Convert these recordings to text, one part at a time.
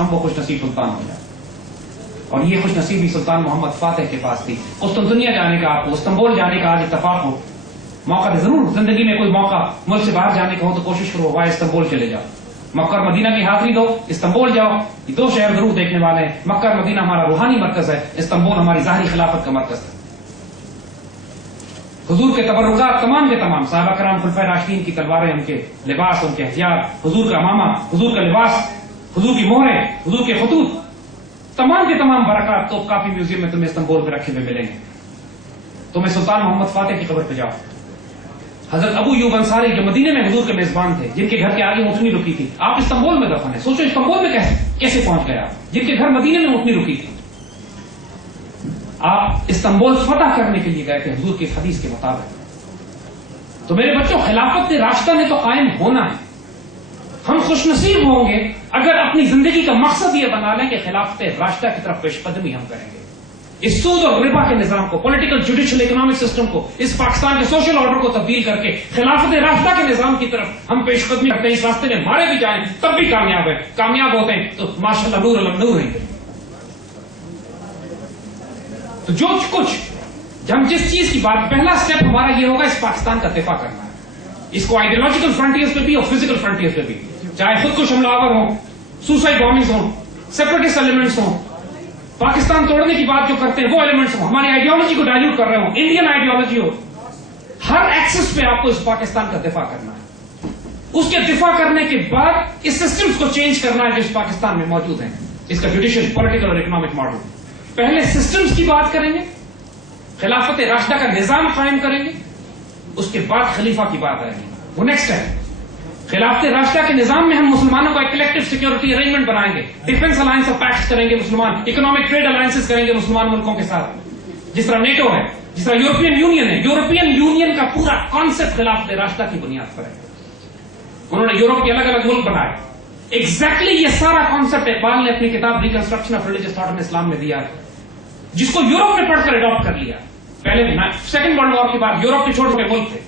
ہم وہ خوش نصیب سلطان ہو جائیں. اور یہ خوش نصیبی سلطان محمد فاتح کے پاس تھی. قسطنطنیہ جانے کا آپ کو، استنبول جانے کا آج اتفاق ہو، موقع ضرور زندگی میں کوئی موقع ملک سے باہر جانے کا ہو تو کوشش کرو وہاں استنبول چلے جاؤ. مکہ اور مدینہ کی حاضری دو، استنبول جاؤ. یہ دو شہر ضرور دیکھنے والے ہیں. مکہ اور مدینہ ہمارا روحانی مرکز ہے، استنبول ہماری ظاہری خلافت کا مرکز ہے. حضور کے تبرکات تمام کے تمام، صحابہ کرام خلفائے راشدین کی تلواریں، ان کے لباس، ان کے ہتھیار، حضور کا امامہ، حضور کا لباس، حضور کی مہریں، حضور کے خطوط، تمام کے تمام برکات تو کافی میوزیم میں تمہیں استنبول پہ رکھے ہوئے ملیں گے. تمہیں سلطان محمد فاتح کی قبر پہ جاؤ. حضرت ابو ایوب انصاری جو مدینے میں حضور کے میزبان تھے، جن کے گھر کے آگے اونٹنی رکی تھی، آپ استنبول میں دفن ہیں. سوچو استنبول میں کیسے پہنچ گئے آپ، جن کے گھر مدینے میں اونٹنی رکی تھی. آپ استنبول فتح کرنے کے لیے گئے تھے حضور کی حدیث کے مطابق. تو میرے بچوں، خلافت راستہ میں تو قائم ہونا ہے. ہم خوش نصیب ہوں گے اگر اپنی زندگی کا مقصد یہ بنا لیں کہ خلافت راستہ کی طرف پیش قدمی ہم کریں گے. اس سود اور ربا کے نظام کو، پولیٹیکل جوڈیشل اکنامک سسٹم کو، اس پاکستان کے سوشل آرڈر کو تبدیل کر کے خلافت راستہ کے نظام کی طرف ہم پیش قدمی کرتے ہیں. اس راستے میں مارے بھی جائیں تب بھی کامیاب ہے. کامیاب ہوتے ہیں تو ماشاءاللہ نور علم نور ہیں. تو جو کچھ ہم جس چیز کی بات، پہلا سٹیپ ہمارا یہ ہوگا اس پاکستان کا دفاع کرنا ہے. اس کو آئیڈیالوجیکل فرنٹیئرز پہ بھی اور فزیکل فرنٹیئرز پہ بھی، چاہے خود کش حملہ آور ہوں، سوسائڈ بامبنگز ہوں، سیپریٹسٹ ایلیمنٹس ہوں، پاکستان توڑنے کی بات جو کرتے ہیں وہ ایلیمنٹس ہوں، ہماری آئیڈیالوجی کو ڈائلیوٹ کر رہے ہوں، انڈین آئیڈیالوجی ہو، ہر ایکسس پہ آپ کو اس پاکستان کا دفاع کرنا ہے. اس کے دفاع کرنے کے بعد اس سسٹمز کو چینج کرنا ہے جو اس پاکستان میں موجود ہیں، اس کا جوڈیشل، پولیٹیکل اور اکنامک ماڈل. پہلے سسٹمز کی بات کریں گے، خلافت راشدہ کا نظام قائم کریں گے، اس کے بعد خلیفہ کی بات آئے گی. وہ نیکسٹ ہے. خلافت راشدہ کے نظام میں ہم مسلمانوں کا ایک کلیکٹو سیکورٹی ارینجمنٹ بنائیں گے، ڈیفنس الائنس اور پیکٹس کریں گے مسلمان، اکنامک ٹریڈ الائنسز کریں گے مسلمان ملکوں کے ساتھ، جس طرح نیٹو ہے، جس طرح یورپین یونین ہے. یورپین یونین کا پورا کانسیپٹ خلافت راشدہ کی بنیاد پر ہے. انہوں نے یورپ کے الگ الگ ملک بنائے. ایگزیکٹلی یہ سارا کانسیپٹ اقبال نے اپنی کتاب reconstruction of religious thought in Islam میں دیا ہے، جس کو یورپ نے پڑھ کر اڈاپٹ کر لیا. پہلے سیکنڈ ورلڈ وار کے بعد یورپ کے چھوٹے چھوٹے ملک تھے،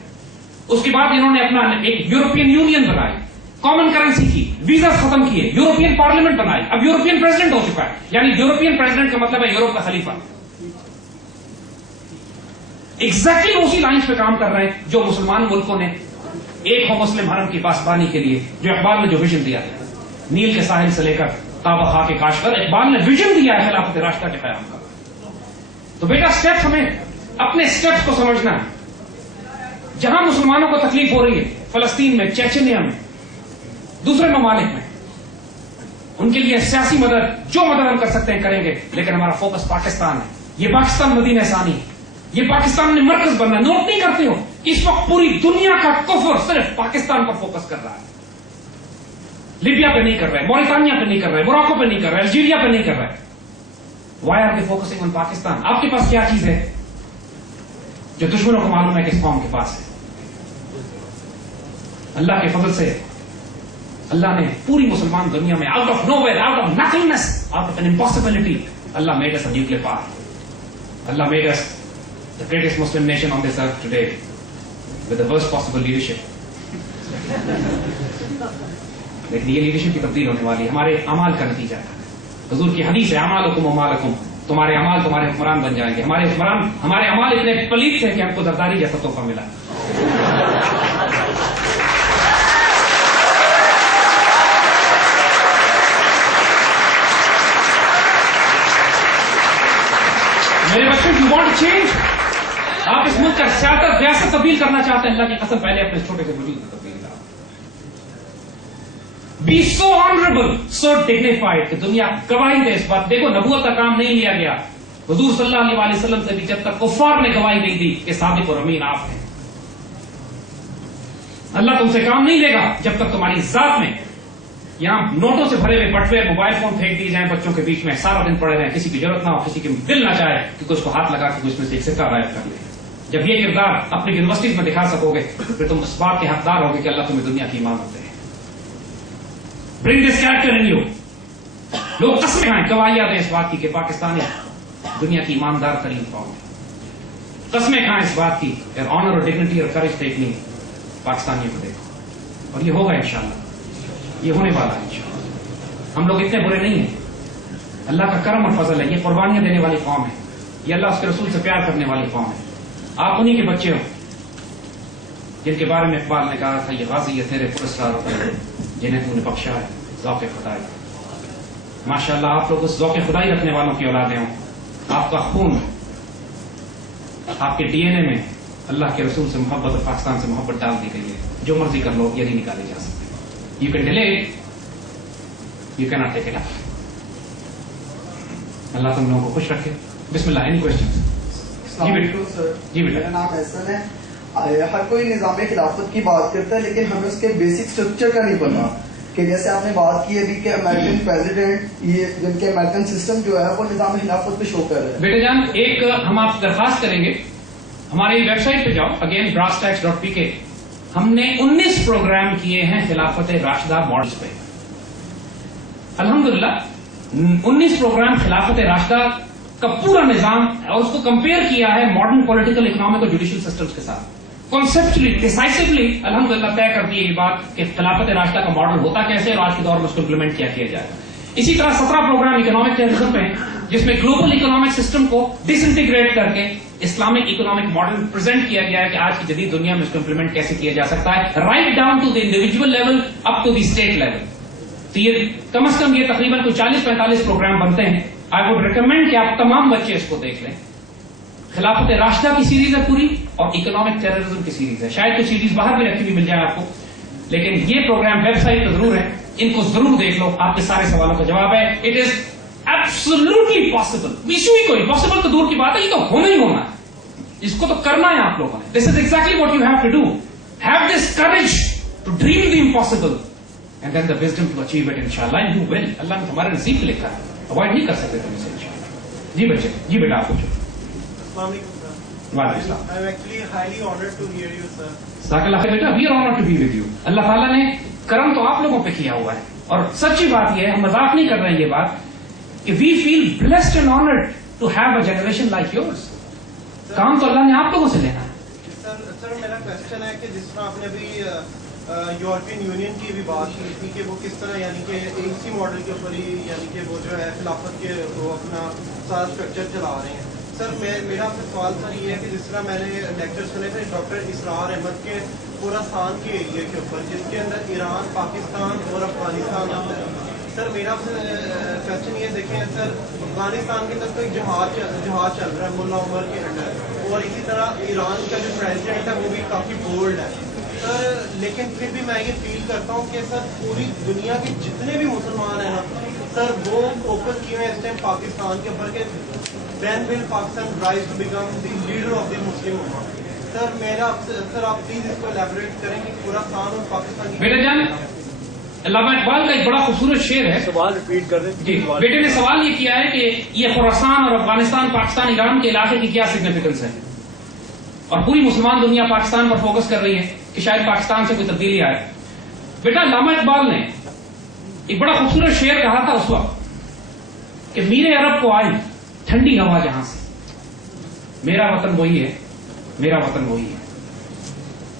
اس کے بعد انہوں نے اپنا ایک یورپین یونین بنائی، کامن کرنسی کی، ویزا ختم کیے، یورپین پارلیمنٹ بنائی، اب یورپین پریزیڈنٹ ہو چکا ہے. یعنی یورپین پریزیڈنٹ کا مطلب ہے یورپ کا خلیفہ. ایگزیکٹلی اسی لائنز پہ کام کر رہے ہیں جو مسلمان ملکوں نے ایک ہو مسلم حرم کی پاسبانی کے لیے، جو اقبال نے جو ویژن دیا ہے، نیل کے ساحل سے لے کر تابا خاک کے کاشغر، اقبال نے ویژن دیا ہے خلافت راشدہ کے قیام کا. تو بیٹا اسٹیپس، ہمیں اپنے اسٹیپس کو سمجھنا ہے. جہاں مسلمانوں کو تکلیف ہو رہی ہے، فلسطین میں، چیچنیا میں، دوسرے ممالک میں، ان کے لیے سیاسی مدد، جو مدد ہم کر سکتے ہیں کریں گے. لیکن ہمارا فوکس پاکستان ہے. یہ پاکستان مدینہ ثانی ہے. یہ پاکستان نے مرکز بننا. نوٹ نہیں کرتے ہو اس وقت پوری دنیا کا کفر صرف پاکستان پر فوکس کر رہا ہے. لیبیا پہ نہیں کر رہے، موریتانیہ پہ نہیں کر رہے، موراکو پہ نہیں کر رہے، الجیریا پہ نہیں کر رہے. Why are they focusing on Pakistan? آپ کے پاس کیا چیز ہے جو دشمنوں کو معلوم ہے کہ اس قوم کے پاس ہے؟ اللہ کے فضل سے اللہ نے پوری مسلمان دنیا میں out of nowhere, out of nothingness, out of an impossibility, Allah made us a nuclear power. Allah made us the greatest Muslim nation on this earth today with the worst possible leadership. لیکن یہ leadership کی تبدیل ہونے والی ہمارے اعمال کا نتیجہ ہے. حضور کی حدیث ہے، اعمالکم ومالکم، تمہارے اعمال تمہارے حکمران بن جائیں گے. ہمارے اعمال اتنے پلیت تھے کہ ہم کو زرداری جیسا تحفہ ملا. میرے بچے، یو وانٹ چینج؟ آپ اس ملک کا سیاست ریاست تبدیل کرنا چاہتے ہیں، اللہ کی قسم پہلے اپنے چھوٹے سے وجود کو تبدیل کرو. Be so honourable, so dignified کہ دنیا گواہی دے اس بات. دیکھو، نبوت کا کام نہیں لیا گیا. حضور صلی اللہ علیہ وسلم سے بھی جب تک کفار نے گواہی نہیں دی کہ صادق اور امین آپ ہیں. اللہ تم سے کام نہیں لے گا جب تک تمہاری ذات میں یہاں نوٹوں سے بھرے ہوئے بٹوے، موبائل فون پھینک دیے جائیں بچوں کے بیچ میں، سارا دن پڑے رہے، کسی کی ضرورت نہ ہو، کسی کے دل نہ چاہے کہ اس کو ہاتھ لگا کے اس میں سے ایک سکہ غائب کر لے. جب یہ کردار اپنی یونیورسٹیز میں دکھا سکو گے پھر تم اس بات کے حقدار ہوگے کہ اللہ تمہیں دنیا کی امامت دے. برنگ دس کیریکٹر ان یو. لوگ قسمیں کھائیں، گواہیاں دیں اس بات کی کہ پاکستانی دنیا کی ایماندار ترین قوم ہے. قسمیں کھائیں اس بات کی کہ آنر اور ڈگنیٹی اور کریج دیکھنی پاکستانیوں کو دیکھو. اور یہ ہوگا انشاءاللہ، یہ ہونے والا ہے انشاءاللہ. ہم لوگ اتنے برے نہیں ہیں. اللہ کا کرم اور فضل ہے. یہ قربانیاں دینے والی قوم ہے. یہ اللہ اس کے رسول سے پیار کرنے والی قوم ہے. آپ انہی کے بچے ہو جن کے بارے میں اقبال نے کہا تھا یہ غازی ہے تیرے پرسرار ہوتے جنہیں تو نے بخشا ہے ذوق خدائی. ماشاء اللہ آپ لوگ اس ذوق خدائی رکھنے والوں کی اولادیں ہوں. آپ کا خون آپ کے ڈی این اے میں اللہ کے رسول سے محبت اور پاکستان سے محبت ڈال دی گئی ہے. جو مرضی کر لو یہ نہیں نکالے جا سکتے. یو کین ڈیلے یو کی ناٹ ٹیک اٹ اپ. اللہ تم لوگوں کو خوش رکھے. بسم اللہ. Any question? جی بیٹا. میرا نام احسن ہے. ہر کوئی نظام خلافت کی بات کرتا ہے لیکن ہمیں اس کے بیسک اسٹرکچر کا نہیں پتا کہ جیسے آپ نے بات کی ابھی کہ امریکن پریزیڈنٹ یہ جن کے امریکن سسٹم جو ہے وہ نظام خلافت پہ شو کر رہے ہیں. بیٹے جان ایک ہم آپ سے درخواست کریں گے ہماری ویب سائٹ پہ جاؤ اگین brasstax.pk. ہم نے 19 پروگرام کیے ہیں خلافت راشدہ ماڈلز پہ. الحمدللہ 19 پروگرام خلافت راشدہ کا پورا نظام اور اس کو کمپیئر کیا ہے ماڈرن پولیٹیکل اکنامک اور جوڈیشل سسٹمز کے ساتھ. کنسپچلی ڈیسائسولی الحمدللہ طے کر دی یہ بات کہ خلافت راشدہ کا ماڈل ہوتا کیسے اور آج کے دور میں اس کو امپلیمنٹ کیا جائے گا. اسی طرح 17 پروگرام اکنامک ٹیررزم پہ جس میں گلوبل اکنامک سسٹم کو ڈس انٹیگریٹ کر کے اسلامک اکنامک ماڈل پرزینٹ کیا گیا ہے کہ آج کی جدید دنیا میں اس کو امپلیمنٹ کیسے کیا جا سکتا ہے write down to the individual level up to the state level. تو یہ کم از کم یہ تقریباً کوئی 40-45 پروگرام بنتے ہیں. آئی وڈ ریکمینڈ کہ آپ تمام بچے اس کو دیکھ لیں. خلافت راشدہ کی سیریز ہے پوری اور اکنامک ٹیررزم کی سیریز ہے. شاید کوئی سیریز باہر بھی رکھی ہوئی مل جائے آپ کو لیکن یہ پروگرام ویب سائٹ پہ ضرور ہے. ان کو ضرور دیکھ لو. آپ کے سارے سوالوں کا جواب ہے. It is absolutely possible. Issue ہی کوئی پاسبل تو دور کی بات ہے. یہ تو ہونا ہی ہونا ہے. اس کو تو کرنا ہے آپ لوگوں نے. This is exactly what you have to do. Have this courage to dream the impossible and then the wisdom to achieve it انشاءاللہ اینڈ یو ول. اللہ نے تمہارے نصیب میں لکھا ہے. اوائڈ نہیں کر سکتے تم اسے انشاءاللہ. جی بچے. جی بیٹا آپ پوچھو. السلام علیکم سر. وعلیکم السلام. I am actually highly honored to hear you, sir. جزاک اللہ خیر بیٹا. We are honoured to be with you. اللہ تعالیٰ نے کرم تو آپ لوگوں پہ کیا ہوا ہے اور سچی بات یہ ہے ہم مذاق نہیں کر رہے ہیں یہ بات کہ we feel blessed and honoured to have a generation like yours. کام تو اللہ نے آپ لوگوں سے لینا ہے. سر میرا کوشچن ہے کہ جس طرح آپ نے ابھی یورپین یونین کی بھی بات کی تھی کہ وہ کس طرح یعنی کہ ایک سی ماڈل کے اوپر ہی یعنی کہ وہ جو ہے خلافت کے وہ اپنا سارا اسٹرکچر چلا رہے ہیں. سر میرا آپ سے سوال سر یہ ہے کہ جس طرح میں نے لیکچر سنے تھے ڈاکٹر اسرار احمد کے خراسان کے ایریا کے اوپر جس کے اندر ایران پاکستان اور افغانستان آتا ہے. سر میرا آپ سے کوشچن یہ دیکھیں سر افغانستان کے اندر تو ایک جہاز چل رہا ہے ملا عمر کے انڈر اور اسی طرح ایران کا جو پریزیڈنٹ ہے وہ بھی کافی بولڈ ہے سر. لیکن پھر بھی میں یہ فیل کرتا ہوں کہ سر پوری دنیا کے جتنے بھی مسلمان ہیں نا سر وہ فوکس کیے ہیں اس ٹائم پاکستان کے اوپر کہ when will Pakistan rise to become the leader of the Muslim Ummah. سر میرا سر آپ پلیز اس کو الیبوریٹ کریں کہ خراسان اور پاکستان کی بیٹا جان علامہ اقبال کا ایک بڑا خوبصورت شعر ہے. سوال ریپیٹ کر دیں. جی بیٹے نے سوال یہ کیا ہے کہ یہ خراسان اور افغانستان پاکستان ایران کے علاقے کی کیا سگنیفیکنس ہے اور پوری مسلمان دنیا پاکستان پر فوکس کر رہی ہے کہ شاید پاکستان سے کوئی تبدیلی آئے. بیٹا علامہ اقبال نے ایک بڑا خوبصورت شعر کہا تھا اس وقت کہ میرے عرب کو آئی ٹھنڈی ہوا جہاں سے. میرا وطن وہی ہے میرا وطن وہی ہے.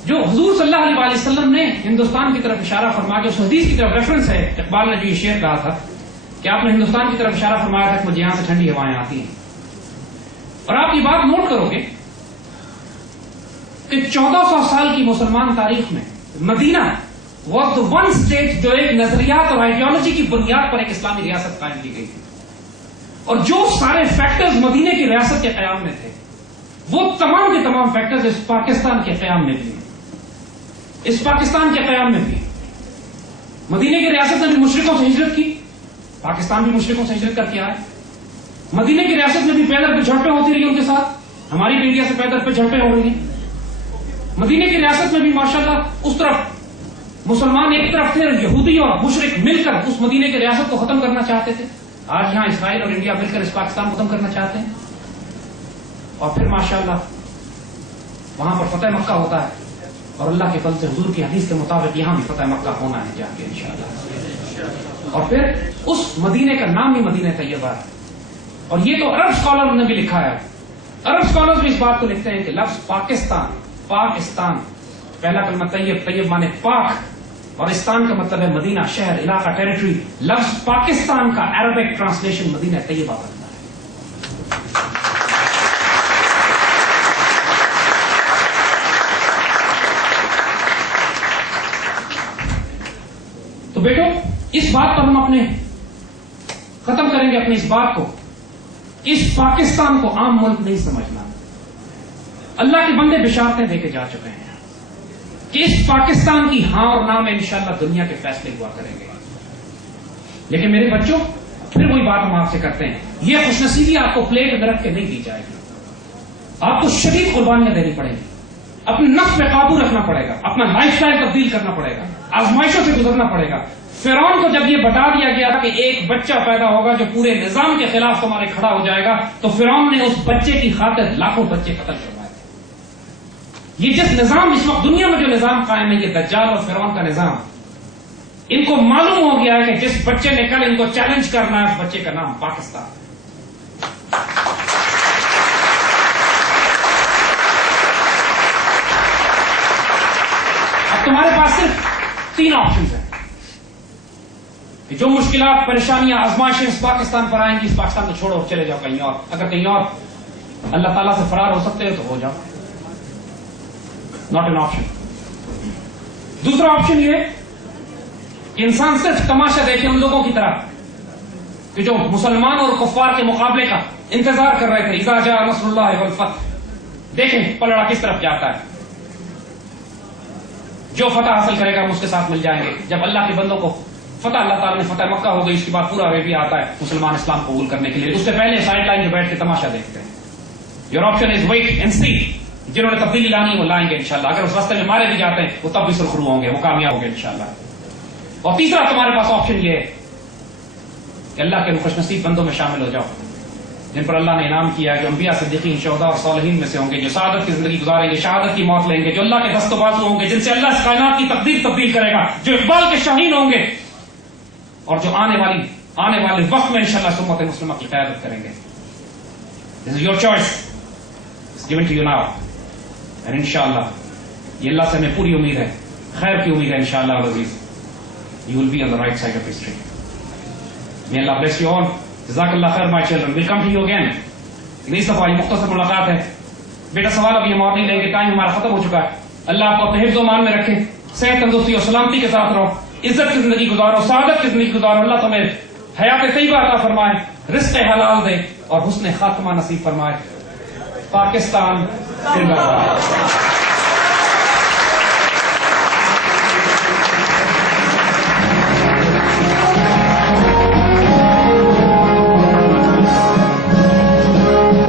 جو حضور صلی اللہ علیہ وسلم نے ہندوستان کی طرف اشارہ فرمایا جو اس حدیث کی طرف ریفرنس ہے اقبال نے جو یہ شعر کہا تھا کہ آپ نے ہندوستان کی طرف اشارہ فرمایا تھا کہ مجھے یہاں سے ٹھنڈی ہوائیں آتی ہیں. اور آپ یہ بات نوٹ کرو گے کہ 1400 سال کی مسلمان تاریخ میں مدینہ واز دا ون اسٹیٹ جو ایک نظریات اور آئیڈیالوجی کی بنیاد پر ایک اسلامی ریاست قائم کی گئی تھی. اور جو سارے فیکٹرز مدینے کی ریاست کے قیام میں تھے وہ تمام کے تمام فیکٹرز اس پاکستان کے قیام میں بھی ہیں. اس پاکستان کے قیام میں بھی مدینے کی ریاست نے بھی مشرقوں سے ہجرت کی. پاکستان بھی مشرقوں سے ہجرت کر کے آئے. مدینے کی ریاست میں بھی پیدر پہ جھڑپیں ہوتی رہی ان کے ساتھ. ہماری بھی انڈیا سے پیدر پہ جھڑپیں ہو رہی ہیں. مدینے کی ریاست میں بھی ماشاءاللہ اس طرف مسلمان ایک طرف تھے یہودی اور مشرق مل کر اس مدینے کی ریاست کو ختم کرنا چاہتے تھے. آج یہاں اسرائیل اور انڈیا مل کر اس پاکستان کو ختم کرنا چاہتے ہیں. اور پھر ماشاءاللہ وہاں پر فتح مکہ ہوتا ہے اور اللہ کے فضل سے حضور کی حدیث کے مطابق یہاں بھی فتح مکہ ہونا ہے جا کے انشاءاللہ. اور پھر اس مدینے کا نام ہی مدینہ طیبہ ہے. اور یہ تو عرب اسکالر نے بھی لکھا ہے. عرب اسکالر بھی اس بات کو لکھتے ہیں کہ لفظ پاکستان پاکستان پہلا کلمہ طیب طیب مانے پاک پاکستان کا مطلب ہے مدینہ، شہر، علاقہ، ٹیریٹری. لفظ پاکستان کا عربک ٹرانسلیشن مدینہ طیبہ بنتا ہے. تو بیٹو اس بات پر ہم اپنے ختم کریں گے اپنی اس بات کو. اس پاکستان کو عام ملک نہیں سمجھنا. اللہ کے بندے بشارتیں دے کے جا چکے ہیں کہ اس پاکستان کی ہاں اور نہ میں انشاءاللہ دنیا کے فیصلے ہوا کریں گے. لیکن میرے بچوں پھر وہی بات ہم آپ سے کرتے ہیں، یہ خوش نصیبی آپ کو پلیٹ میں رکھ کے نہیں دی جائے گی. آپ کو شدید قربانیاں دینی پڑیں گی، اپنے نفس پہ قابو رکھنا پڑے گا، اپنا لائف سٹائل تبدیل کرنا پڑے گا، آزمائشوں سے گزرنا پڑے گا. فرعون کو جب یہ بتا دیا گیا تھا کہ ایک بچہ پیدا ہوگا جو پورے نظام کے خلاف تمہارے کھڑا ہو جائے گا، تو فرعون نے اس بچے کی خاطر لاکھوں بچے قتل کروائے. یہ جس نظام اس وقت دنیا میں جو نظام قائم ہے، یہ دجال اور فرعون کا نظام، ان کو معلوم ہو گیا ہے کہ جس بچے نے کل ان کو چیلنج کرنا ہے، اس بچے کا نام پاکستان. اب تمہارے پاس صرف 3 آپشنز ہیں کہ جو مشکلات، پریشانیاں، آزمائشیں اس پاکستان پر آئیں گی، اس پاکستان کو چھوڑو اور چلے جاؤ کہیں اور. اگر کہیں اور اللہ تعالیٰ سے فرار ہو سکتے ہو تو ہو جاؤ. Not an option. دوسرا آپشن یہ کہ انسان صرف تماشا دیکھے ان لوگوں کی طرح کہ جو مسلمان اور کفار کے مقابلے کا انتظار کر رہے تھے. اذا جاء نصر اللہ والفتح، دیکھیں پلڑا کس طرف جاتا ہے. جو فتح حاصل کرے گا ہم اس کے ساتھ مل جائیں گے. جب اللہ کے بندوں کو فتح، اللہ تعالیٰ نے فتح مکہ ہو گئی، اس کے بعد پورا عربیہ آتا ہے مسلمان اسلام قبول کرنے کے لیے. اس سے پہلے سائڈ لائن جو بیٹھ کے تماشا دیکھتے ہیں. Your option is wait and see. جنہوں نے تبدیلی لانی وہ لائیں گے انشاءاللہ. اگر اس راستے میں مارے بھی جاتے ہیں وہ تب بھی سرخرو ہوں گے، وہ کامیاب ہوں گے انشاءاللہ. اور تیسرا تمہارے پاس آپشن یہ ہے کہ اللہ کے خوش نصیب بندوں میں شامل ہو جاؤ جن پر اللہ نے انعام کیا ہے، جو انبیاء، صدیقین، شہداء اور صالحین میں سے ہوں گے، جو سعادت کی زندگی گزاریں گے، شہادت کی موت لیں گے، جو اللہ کے دست و بازو ہوں گے، جن سے اللہ اس کائنات کی تقدیر تبدیل کرے گا، جو اقبال کے شاہین ہوں گے، اور جو آنے والے وقت میں انشاءاللہ امت مسلمہ کی قیادت کریں گے. This is your choice. It's given to you now. And انشاءاللہ یہ اللہ سے ہمیں پوری امید ہے، خیر کی امید ہے انشاءاللہ العزیز. You will be on the right side of history. May Allah bless you all. جزاک اللہ خیر my children. We'll come to you again. اس دفعہ یہ مختصر ملاقات ہے. بیٹا سوال ابھی ہم اور نہیں لیں گے، ٹائم ہمارا ختم ہو چکا ہے. اللہ آپ کو اپنے حفظ و امان میں رکھے، صحت، تندرستی اور سلامتی کے ساتھ رہو، عزت کی زندگی گزارو، سعادت کی زندگی گزارو. اللہ تمہیں حیات طیبہ عطا فرمائے، رزق حلال دے اور حسن خاتمہ نصیب فرمائے. پاکستان زندہ باد.